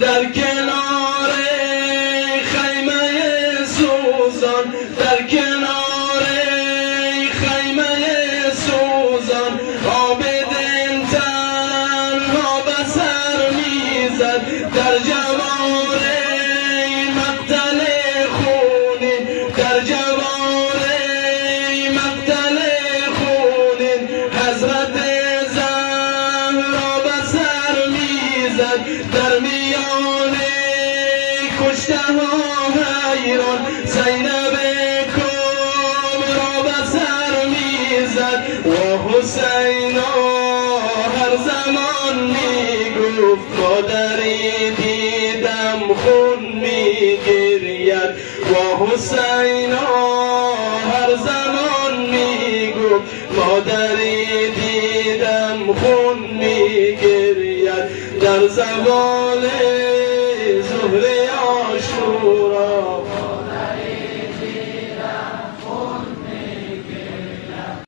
در کنار خیمه سوزان، در کنار خیمه سوزان، آب دل تنها به سر میزد. در جوار مقتل خونین، در جوار مقتل خونین، حضرت زهرا به سر میزد. در میان کشته ها حیران زینب کبرا به سر میزد. و حسینا هر زمان میگفت مادری دیدم خون میگرید. و حسینا هر زمان میگفت مادری دیدم خون میگرید. در زوال